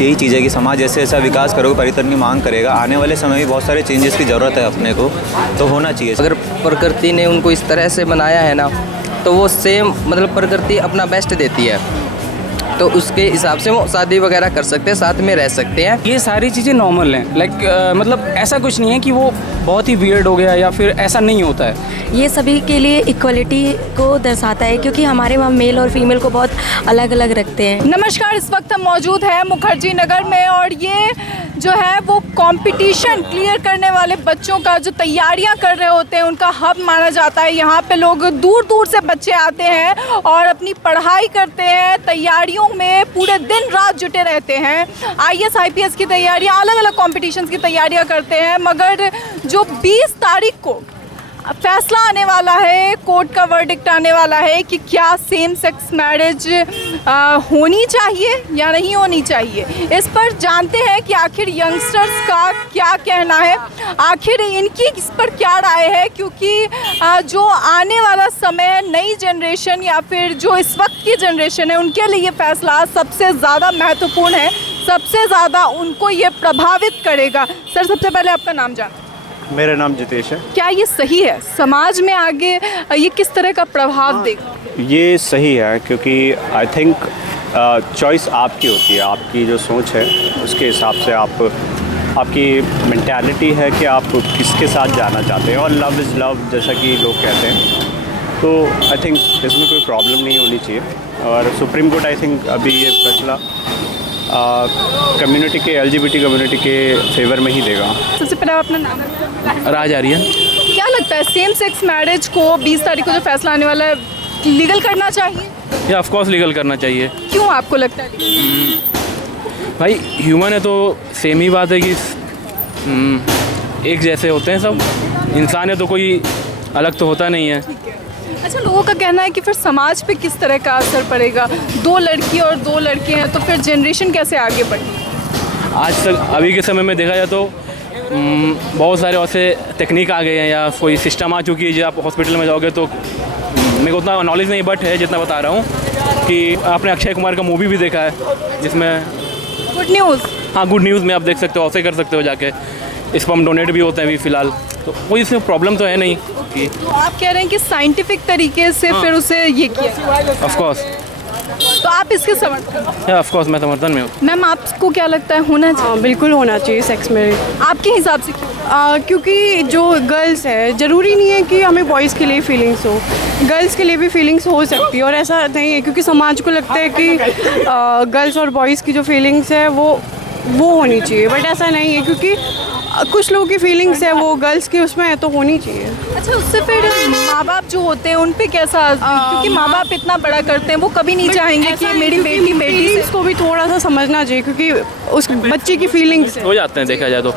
यही चीज़ है कि समाज जैसे जैसा विकास करोगे, परिवर्तन की मांग करेगा, आने वाले समय में बहुत सारे चेंजेस की ज़रूरत है अपने को, तो होना चाहिए। अगर प्रकृति ने उनको इस तरह से बनाया है ना, तो वो सेम मतलब प्रकृति अपना बेस्ट देती है, तो उसके हिसाब से वो शादी वगैरह कर सकते हैं, साथ में रह सकते हैं। ये सारी चीज़ें नॉर्मल हैं, मतलब ऐसा कुछ नहीं है कि वो बहुत ही वियर्ड हो गया या फिर ऐसा नहीं होता है। ये सभी के लिए इक्वलिटी को दर्शाता है, क्योंकि हमारे वहाँ मेल और फीमेल को बहुत अलग अलग रखते हैं। नमस्कार, इस वक्त हम मौजूद हैं मुखर्जी नगर में और ये जो है वो कंपटीशन क्लियर करने वाले बच्चों का जो तैयारियां कर रहे होते हैं उनका हब माना जाता है। यहाँ पे लोग दूर दूर से बच्चे आते हैं और अपनी पढ़ाई करते हैं, तैयारियों में पूरे दिन रात जुटे रहते हैं। IAS IPS की तैयारियां, अलग अलग कॉम्पिटिशन्स की तैयारियां करते हैं, मगर जो 20 तारीख को फैसला आने वाला है, कोर्ट का वर्डिक्ट आने वाला है कि क्या सेम सेक्स मैरिज होनी चाहिए या नहीं होनी चाहिए, इस पर जानते हैं कि आखिर यंगस्टर्स का क्या कहना है, आखिर इनकी इस पर क्या राय है। क्योंकि जो आने वाला समय नई जनरेशन या फिर जो इस वक्त की जनरेशन है, उनके लिए ये फैसला सबसे ज़्यादा महत्वपूर्ण है, सबसे ज़्यादा उनको ये प्रभावित करेगा। सर, सबसे पहले आपका नाम जान। मेरा नाम जितेश है। क्या ये सही है? समाज में आगे ये किस तरह का प्रभाव देगा? ये सही है, क्योंकि आई थिंक चॉइस आपकी होती है, आपकी जो सोच है उसके हिसाब से आपकी मेंटालिटी है कि आप किसके साथ जाना चाहते हैं, और लव इज़ लव जैसा कि लोग कहते हैं, तो आई थिंक इसमें कोई प्रॉब्लम नहीं होनी चाहिए। और सुप्रीम कोर्ट आई थिंक अभी ये फैसला कम्युनिटी के LGBT कम्युनिटी के फेवर में ही देगा। सबसे पहले आप अपना नाम। राज आर्यन। क्या लगता है सेम सेक्स मैरिज को 20 तारीख को जो फैसला आने वाला है, लीगल करना चाहिए? या ऑफ कोर्स लीगल करना चाहिए। क्यों आपको लगता है? भाई ह्यूमन है तो सेम ही बात है कि एक जैसे होते हैं सब, इंसान है तो कोई अलग तो होता नहीं है। अच्छा, लोगों का कहना है कि फिर समाज पे किस तरह का असर पड़ेगा? 2 लड़की और 2 लड़के हैं तो फिर जनरेशन कैसे आगे बढ़ेगी? आज तक अभी के समय में देखा जाए तो बहुत सारे ऐसे टेक्निक आ गए हैं या कोई सिस्टम आ चुकी है, जो आप हॉस्पिटल में जाओगे तो मेरे को उतना नॉलेज नहीं, बट है जितना बता रहा हूँ कि आपने अक्षय कुमार का मूवी भी देखा है जिसमें गुड न्यूज़। हाँ, गुड न्यूज़ में आप देख सकते हो, ऐसे कर सकते हो जाके, स्पर्म डोनेट भी होते हैं अभी फ़िलहाल, तो कोई इसमें प्रॉब्लम तो है नहीं कि। तो आप कह रहे हैं कि साइंटिफिक तरीके से फिर उसे ये किया? Of course. तो आप इसके समर्थन? ऑफ कोर्स मैं समर्थन में हूँ। मैम, आपको क्या लगता है, होना चाहिए? बिल्कुल होना चाहिए सेक्स मैरिज। आपके हिसाब से क्यों? क्योंकि जो गर्ल्स है, ज़रूरी नहीं है कि हमें बॉयज़ के लिए फीलिंग्स हो, गर्ल्स के लिए भी फीलिंग्स हो सकती है, और ऐसा नहीं है क्योंकि समाज को लगता है कि गर्ल्स और बॉयज़ की जो फीलिंग्स है वो होनी चाहिए, बट ऐसा नहीं है, क्योंकि कुछ लोगों की फीलिंग्स है वो गर्ल्स की उसमें है तो होनी चाहिए। अच्छा, उससे फिर माँ बाप जो होते हैं उन पे कैसा, क्योंकि माँ बाप इतना बड़ा करते हैं, वो कभी नहीं चाहेंगे कि मेरी बेटी को भी थोड़ा सा समझना चाहिए, क्योंकि उस बच्चे की फीलिंग्स हो जाते हैं, देखा जाए तो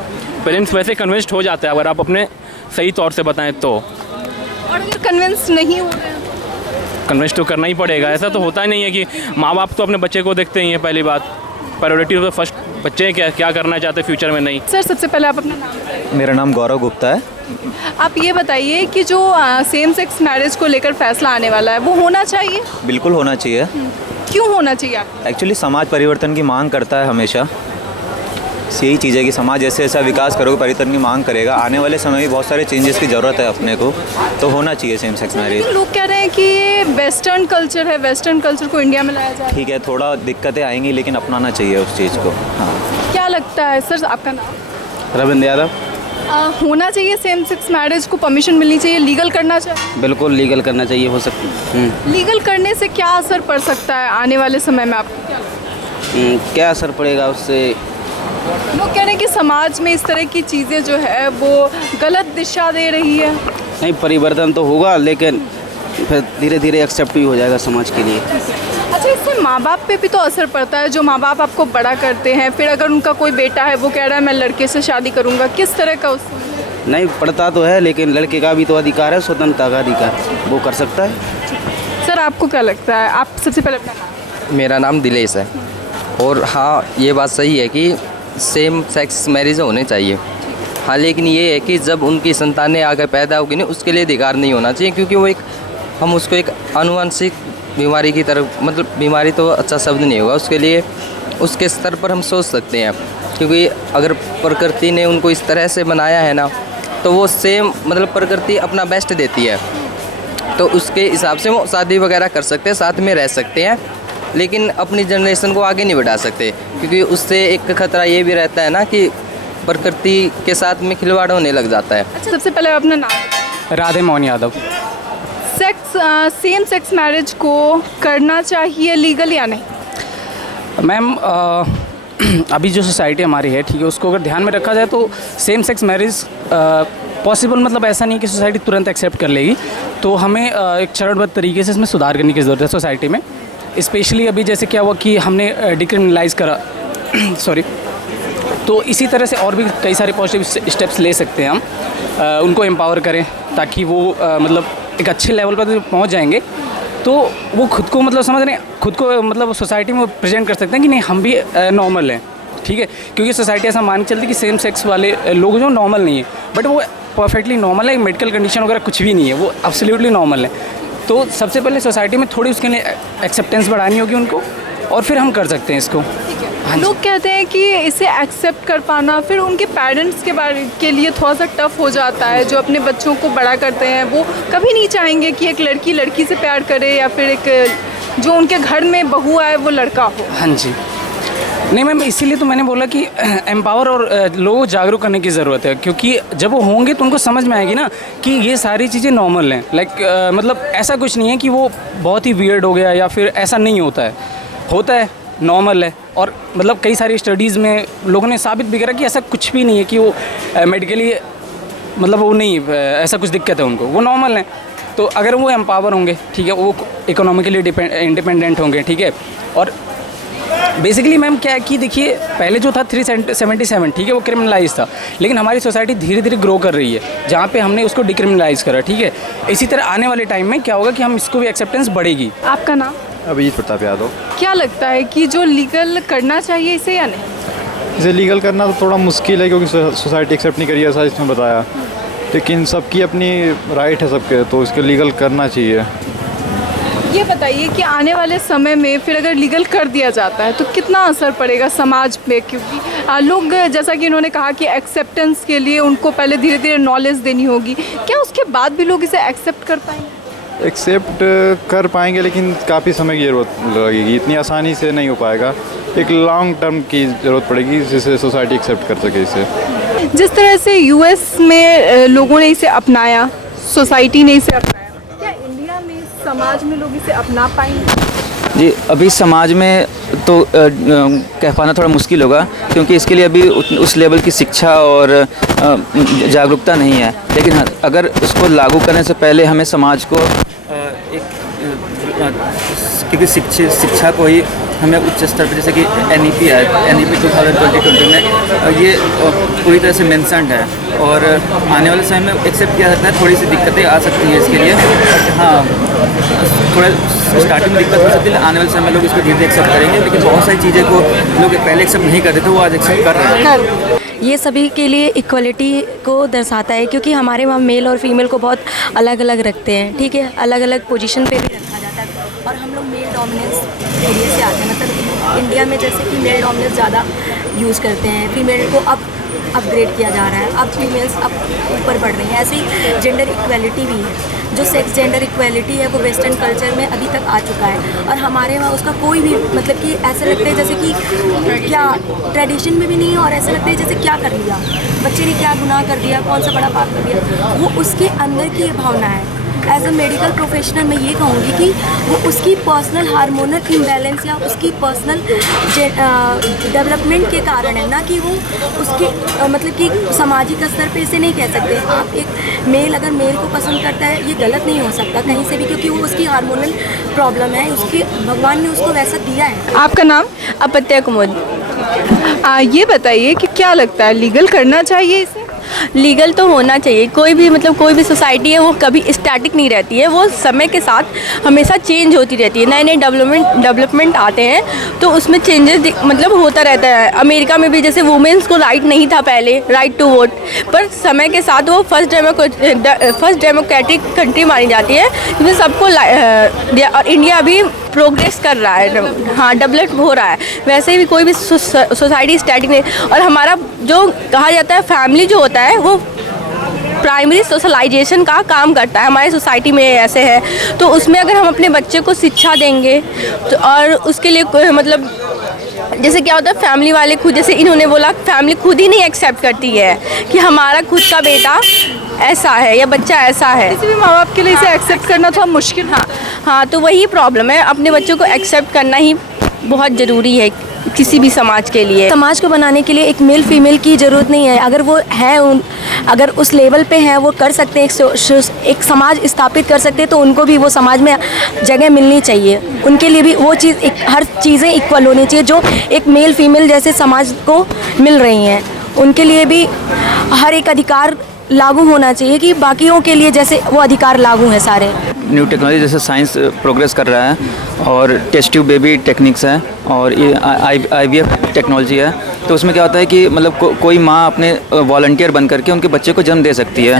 पेरेंट्स वैसे कन्विंस्ड हो जाते हैं अगर आप अपने सही तौर से बताएं तो। और अगर कन्विंस नहीं हो रहे हैं? कन्विंस तो करना ही पड़ेगा, ऐसा तो होता ही नहीं है कि माँ बाप तो अपने बच्चे को देखते ही हैं, पहली बात प्रायोरिटी तो फर्स्ट बच्चे क्या करना चाहते हैं फ्यूचर में। नहीं सर, सबसे पहले आप अपना नाम। मेरा नाम गौरव गुप्ता है। आप ये बताइए कि जो सेम सेक्स मैरिज को लेकर फैसला आने वाला है, वो होना चाहिए? बिल्कुल होना चाहिए। क्यों होना चाहिए? एक्चुअली समाज परिवर्तन की मांग करता है हमेशा, यही चीज़ है कि समाज जैसे जैसा विकास करोगे, परिवर्तन की मांग करेगा, आने वाले समय में बहुत सारे चेंजेस की ज़रूरत है अपने को, तो होना चाहिए सेम सेक्स मैरिज। लोग कह रहे हैं कि ये वेस्टर्न कल्चर है, वेस्टर्न कल्चर को इंडिया में लाया जाए। ठीक है, थोड़ा दिक्कतें आएंगी लेकिन अपनाना चाहिए उस चीज़ को। हाँ, क्या लगता है सर, आपका नाम? रविंद्र यादव। होना चाहिए सेम सेक्स मैरिज को, परमिशन मिलनी चाहिए, लीगल करना चाहिए? बिल्कुल लीगल करना चाहिए, हो सकती है। लीगल करने से क्या असर पड़ सकता है आने वाले समय में, आपको क्या लगता है? क्या असर पड़ेगा उससे? लोग कह रहे हैं कि समाज में इस तरह की चीज़ें जो है वो गलत दिशा दे रही है। नहीं, परिवर्तन तो होगा लेकिन फिर धीरे धीरे एक्सेप्ट भी हो जाएगा समाज के लिए। अच्छा, इससे माँ बाप पे भी तो असर पड़ता है, जो माँ बाप आपको बड़ा करते हैं, फिर अगर उनका कोई बेटा है वो कह रहा है मैं लड़के से शादी करूँगा, किस तरह का उससे? नहीं, पड़ता तो है लेकिन लड़के का भी तो अधिकार है, स्वतंत्रता का अधिकार, वो कर सकता है। सर, आपको क्या लगता है? आप सबसे पहले अपना नाम। मेरा नाम दिलेश है। और हाँ, ये बात सही है कि सेम सेक्स मैरिज होने चाहिए। हाँ, लेकिन ये है कि जब उनकी संतानें आगे पैदा होगी ना, उसके लिए अधिकार नहीं होना चाहिए, क्योंकि वो हम उसको एक आनुवंशिक बीमारी की तरफ, मतलब बीमारी तो अच्छा शब्द नहीं होगा, उसके लिए उसके स्तर पर हम सोच सकते हैं, क्योंकि अगर प्रकृति ने उनको इस तरह से बनाया है ना, तो वो सेम मतलब प्रकृति अपना बेस्ट देती है, तो उसके हिसाब से वो शादी वगैरह कर सकते हैं, साथ में रह सकते हैं, लेकिन अपनी जनरेशन को आगे नहीं बढ़ा सकते, क्योंकि उससे एक खतरा ये भी रहता है ना कि प्रकृति के साथ में खिलवाड़ होने लग जाता है। अच्छा, सबसे पहले अपना नाम। Radhe Mohan Yadav. Same sex marriage को करना चाहिए लीगल या नहीं? मैम अभी जो सोसाइटी हमारी है, ठीक है, उसको अगर ध्यान में रखा जाए तो सेम सेक्स मैरिज पॉसिबल, मतलब ऐसा नहीं कि सोसाइटी तुरंत एक्सेप्ट कर लेगी, तो हमें एक चरणबद्ध तरीके से इसमें सुधार करने की ज़रूरत है सोसाइटी में। स्पेशली अभी जैसे क्या हुआ कि हमने डिक्रिमिनलाइज़ करा सॉरी, तो इसी तरह से और भी कई सारे पॉजिटिव स्टेप्स ले सकते हैं हम, उनको एम्पावर करें ताकि वो मतलब एक अच्छे लेवल पर पहुंच जाएंगे, तो वो खुद को मतलब समझ रहे हैं, खुद को मतलब सोसाइटी में प्रेजेंट कर सकते हैं कि नहीं हम भी नॉर्मल हैं, ठीक है, क्योंकि सोसाइटी ऐसा मान के चलती है कि सेम सेक्स वाले लोग जो नॉर्मल नहीं है, बट वो परफेक्टली नॉर्मल है, मेडिकल कंडीशन वगैरह कुछ भी नहीं है, वो एब्सोल्युटली नॉर्मल है। तो सबसे पहले सोसाइटी में थोड़ी उसके लिए एक्सेप्टेंस बढ़ानी होगी उनको, और फिर हम कर सकते हैं इसको। लोग कहते हैं कि इसे एक्सेप्ट कर पाना फिर उनके पेरेंट्स के लिए थोड़ा सा टफ हो जाता है, जो अपने बच्चों को बड़ा करते हैं, वो कभी नहीं चाहेंगे कि एक लड़की लड़की से प्यार करे, या फिर एक जो उनके घर में बहू आए वो लड़का हो। हाँ जी, नहीं मैम, इसीलिए तो मैंने बोला कि एम्पावर और लोगों को जागरूक करने की ज़रूरत है, क्योंकि जब वो होंगे तो उनको समझ में आएगी ना कि ये सारी चीज़ें नॉर्मल हैं, लाइक मतलब ऐसा कुछ नहीं है कि वो बहुत ही वियर्ड हो गया या फिर ऐसा नहीं होता है नॉर्मल है। और मतलब कई सारी स्टडीज़ में लोगों ने साबित भी करा कि ऐसा कुछ भी नहीं है कि वो मेडिकली मतलब वो नहीं ऐसा कुछ दिक्कत है उनको, वो नॉर्मल है। तो अगर वो एम्पावर होंगे, ठीक है, वो इकोनॉमिकली इंडिपेंडेंट होंगे, ठीक है, और बेसिकली मैम क्या है कि देखिए पहले जो था 377, ठीक है, वो क्रिमिनलाइज था, लेकिन हमारी सोसाइटी धीरे धीरे ग्रो कर रही है जहाँ पे हमने उसको डिक्रिमिनलाइज करा, ठीक है। इसी तरह आने वाले टाइम में क्या होगा कि हम इसको भी एक्सेप्टेंस बढ़ेगी। आपका नाम? अभिजीत प्रताप यादव। क्या लगता है कि जो लीगल करना चाहिए इसे या नहीं? इसे लीगल करना तो थोड़ा मुश्किल है, क्योंकि सोसाइटी एक्सेप्ट नहीं करी है, ऐसा इसमें बताया, लेकिन सबकी अपनी राइट है सबके, तो इसको लीगल करना चाहिए। ये बताइए कि आने वाले समय में फिर अगर लीगल कर दिया जाता है तो कितना असर पड़ेगा समाज पे, क्योंकि लोग जैसा कि इन्होंने कहा कि एक्सेप्टेंस के लिए उनको पहले धीरे धीरे नॉलेज देनी होगी, क्या उसके बाद भी लोग इसे एक्सेप्ट कर पाएंगे? एक्सेप्ट कर पाएंगे, लेकिन काफ़ी समय की ज़रूरत लगेगी, इतनी आसानी से नहीं हो पाएगा, एक लॉन्ग टर्म की ज़रूरत पड़ेगी जिससे सोसाइटी एक्सेप्ट कर सके इसे। जिस तरह से यूएस में लोगों ने इसे अपनाया, सोसाइटी ने इसे अपनाया, क्या इंडिया में समाज में लोग इसे अपना पाएंगे? जी, अभी समाज में तो कह पाना थोड़ा मुश्किल होगा, क्योंकि इसके लिए अभी उस लेवल की शिक्षा और जागरूकता नहीं है, लेकिन हाँ, अगर उसको लागू करने से पहले हमें समाज को क्योंकि शिक्षा को ही हमें उच्च स्तर पर, जैसे कि NEP है, NEP 2020 में ये पूरी तरह से मेंशन्ड है, और आने वाले समय में एक्सेप्ट किया जाता है। थोड़ी सी दिक्कतें आ सकती हैं इसके लिए, बट हाँ थोड़ा स्टार्टिंग में दिक्कत हो सकती है, आने वाले समय में लोग इसको धीरे धीरे एक्सेप्ट करेंगे, लेकिन बहुत सारी चीज़ें को लोग पहले एक्सेप्ट नहीं करते थे, वो आज एक्सेप्ट कर रहे हैं। ये सभी के लिए इक्वलिटी को दर्शाता है, क्योंकि हमारे वहाँ मेल और फीमेल को बहुत अलग अलग रखते हैं, ठीक है, अलग अलग पोजीशन पे भी रखा जाता है, और हम लोग मेल डोमिनेंस एरिया से आते हैं, मतलब इंडिया में जैसे कि मेल डोमिनेंस ज़्यादा यूज़ करते हैं, फीमेल को अब अपग्रेड किया जा रहा है, अब फीमेल्स अब ऊपर बढ़ रही हैं। ऐसे ही जेंडर इक्वलिटी भी है, जो सेक्स जेंडर इक्वलिटी है वो वेस्टर्न कल्चर में अभी तक आ चुका है, और हमारे वहाँ उसका कोई भी मतलब कि ऐसा लगता है जैसे कि क्या ट्रेडिशन में भी नहीं है, और ऐसा लगता है जैसे क्या कर लिया बच्चे ने, क्या गुनाह कर दिया, कौन सा बड़ा पाप कर दिया, वो उसके अंदर की ये भावना है। एज अ मेडिकल प्रोफेशनल मैं ये कहूँगी कि वो उसकी पर्सनल हार्मोनल इम्बैलेंस या उसकी पर्सनल डेवलपमेंट के कारण है, ना कि वो उसके मतलब कि सामाजिक स्तर पे इसे नहीं कह सकते। आप एक मेल अगर मेल को पसंद करता है, ये गलत नहीं हो सकता कहीं से भी, क्योंकि वो उसकी हार्मोनल प्रॉब्लम है, उसके भगवान ने उसको वैसा दिया है। आपका नाम? अपत्या कुमुद। ये बताइए कि क्या लगता है लीगल करना चाहिए इसे? लीगल तो होना चाहिए, कोई भी मतलब कोई भी सोसाइटी है वो कभी स्टैटिक नहीं रहती है, वो समय के साथ हमेशा चेंज होती रहती है, नए नए डेवलपमेंट आते हैं, तो उसमें चेंजेस मतलब होता रहता है। अमेरिका में भी जैसे वुमेन्स को राइट नहीं था पहले, राइट टू वोट, पर समय के साथ वो फर्स्ट डेमोक्रेटिक कंट्री मानी जाती है जिसमें सबको और इंडिया अभी प्रोग्रेस कर रहा है, हाँ डेवलप हो रहा है। वैसे भी कोई भी सोसाइटी स्टैटिक नहीं। और हमारा जो कहा जाता है फैमिली जो होता है वो प्राइमरी सोशलाइजेशन का काम करता है, हमारी सोसाइटी में ऐसे है। तो उसमें अगर हम अपने बच्चे को शिक्षा देंगे तो और उसके लिए मतलब जैसे क्या होता है फैमिली वाले खुद, जैसे इन्होंने बोला फैमिली खुद ही नहीं एक्सेप्ट करती है कि हमारा खुद का बेटा ऐसा है या बच्चा ऐसा है। किसी भी माँ बाप के लिए इसे एक्सेप्ट करना थोड़ा मुश्किल। हाँ, तो वही प्रॉब्लम है, अपने बच्चों को एक्सेप्ट करना ही बहुत ज़रूरी है किसी भी समाज के लिए। समाज को बनाने के लिए एक मेल फीमेल की ज़रूरत नहीं है, अगर वो है अगर उस लेवल पे हैं वो कर सकते हैं, एक समाज स्थापित कर सकते हैं, तो उनको भी वो समाज में जगह मिलनी चाहिए। उनके लिए भी वो चीज़ हर चीज़ें इक्वल होनी चाहिए जो एक मेल फीमेल जैसे समाज को मिल रही हैं। उनके लिए भी हर एक अधिकार लागू होना चाहिए कि बाकियों के लिए जैसे वो अधिकार लागू हैं सारे। न्यू टेक्नोलॉजी जैसे साइंस प्रोग्रेस कर रहा है और टेस्ट ट्यूब बेबी टेक्निक्स है और ये IVF टेक्नोलॉजी है, तो उसमें क्या होता है कि मतलब कोई माँ अपने वॉलंटियर बन करके उनके बच्चे को जन्म दे सकती है।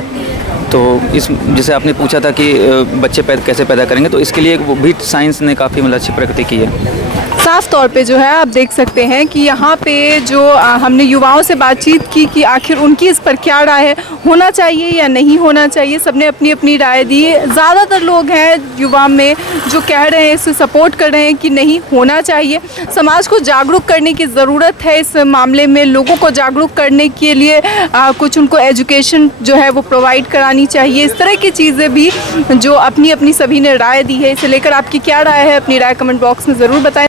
तो इस जैसे आपने पूछा था कि बच्चे कैसे पैदा करेंगे, तो इसके लिए वो भी साइंस ने काफ़ी मतलब अच्छी प्रगति की है। साफ तौर पे जो है आप देख सकते हैं कि यहाँ पे जो हमने युवाओं से बातचीत की कि आखिर उनकी इस पर क्या राय है, होना चाहिए या नहीं होना चाहिए। सबने अपनी अपनी राय दी। ज़्यादातर लोग हैं युवा में जो कह रहे हैं, इसे सपोर्ट कर रहे हैं कि नहीं होना चाहिए। समाज को जागरूक करने की ज़रूरत है इस मामले में। लोगों को जागरूक करने के लिए कुछ उनको एजुकेशन जो है वो प्रोवाइड करानी चाहिए। इस तरह की चीज़ें भी जो अपनी अपनी सभी ने राय दी है, इसे लेकर आपकी क्या राय है, अपनी राय कमेंट बॉक्स में ज़रूर बताएं।